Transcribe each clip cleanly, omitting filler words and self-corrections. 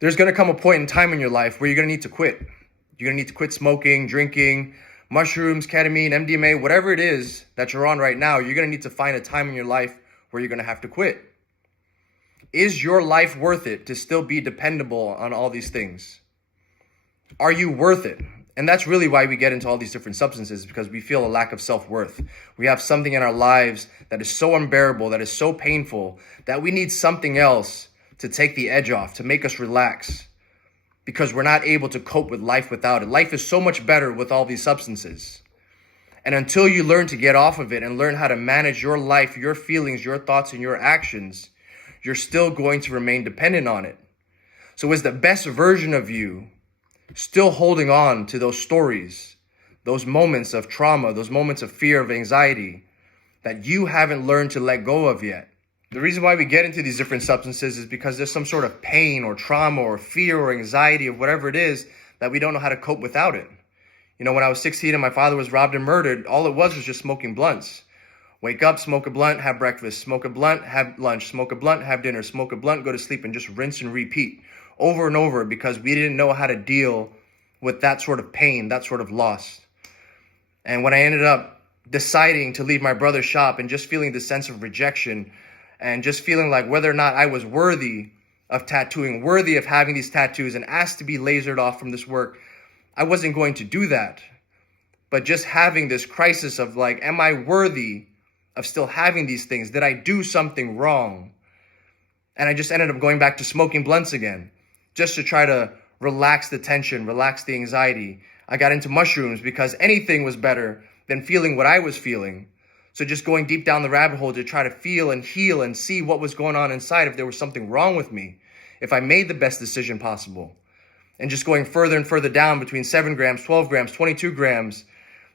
There's going to come a point in time in your life where you're going to need to quit. You're going to need to quit smoking, drinking, mushrooms, ketamine, MDMA, whatever it is that you're on right now. You're going to need to find a time in your life where you're going to have to quit. Is your life worth it to still be dependable on all these things? Are you worth it? And that's really why we get into all these different substances, because we feel a lack of self-worth. We have something in our lives that is so unbearable, that is so painful, that we need something else to take the edge off, to make us relax, because we're not able to cope with life without it. Life is so much better with all these substances. And until you learn to get off of it and learn how to manage your life, your feelings, your thoughts, and your actions, you're still going to remain dependent on it. So is the best version of you still holding on to those stories, those moments of trauma, those moments of fear, of anxiety that you haven't learned to let go of yet? The reason why we get into these different substances is because there's some sort of pain or trauma or fear or anxiety or whatever it is that we don't know how to cope without it. You know, when I was 16 and my father was robbed and murdered, all it was just smoking blunts. Wake up, smoke a blunt, have breakfast, smoke a blunt, have lunch, smoke a blunt, have dinner, smoke a blunt, go to sleep, and just rinse and repeat over and over, because we didn't know how to deal with that sort of pain, that sort of loss. And when I ended up deciding to leave my brother's shop and just feeling the sense of rejection and just feeling like whether or not I was worthy of tattooing, worthy of having these tattoos, and asked to be lasered off from this work, I wasn't going to do that. But just having this crisis of like, am I worthy of still having these things? Did I do something wrong? And I just ended up going back to smoking blunts again, just to try to relax the tension, relax the anxiety. I got into mushrooms because anything was better than feeling what I was feeling. So just going deep down the rabbit hole to try to feel and heal and see what was going on inside, if there was something wrong with me, if I made the best decision possible. And just going further and further down between 7 grams, 12 grams, 22 grams,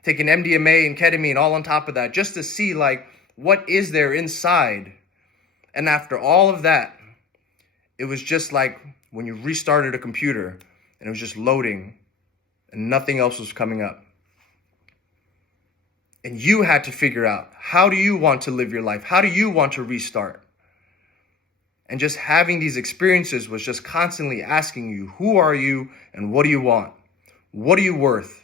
taking MDMA and ketamine all on top of that, just to see like, what is there inside? And after all of that, it was just like when you restarted a computer and it was just loading and nothing else was coming up. And you had to figure out, how do you want to live your life? How do you want to restart? And just having these experiences was just constantly asking you, who are you and what do you want? What are you worth?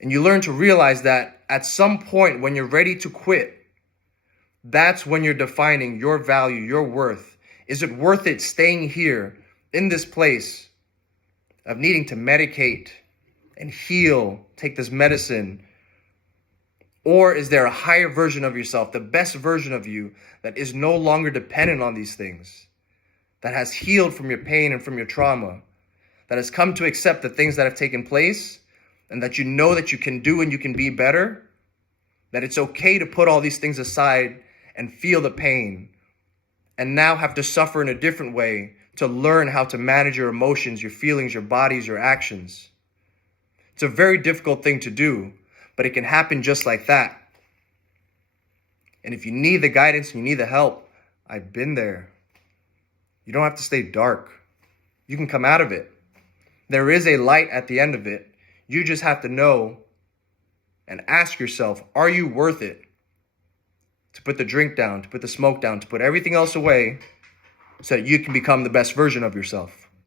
And you learn to realize that at some point when you're ready to quit, that's when you're defining your value, your worth. Is it worth it staying here in this place of needing to medicate and heal, take this medicine? Or is there a higher version of yourself, the best version of you, that is no longer dependent on these things, that has healed from your pain and from your trauma, that has come to accept the things that have taken place, and that you know that you can do and you can be better, that it's okay to put all these things aside and feel the pain, and now have to suffer in a different way to learn how to manage your emotions, your feelings, your bodies, your actions. It's a very difficult thing to do, but it can happen just like that. And if you need the guidance and you need the help, I've been there. You don't have to stay dark. You can come out of it. There is a light at the end of it. You just have to know and ask yourself, are you worth it? To put the drink down, to put the smoke down, to put everything else away so that you can become the best version of yourself.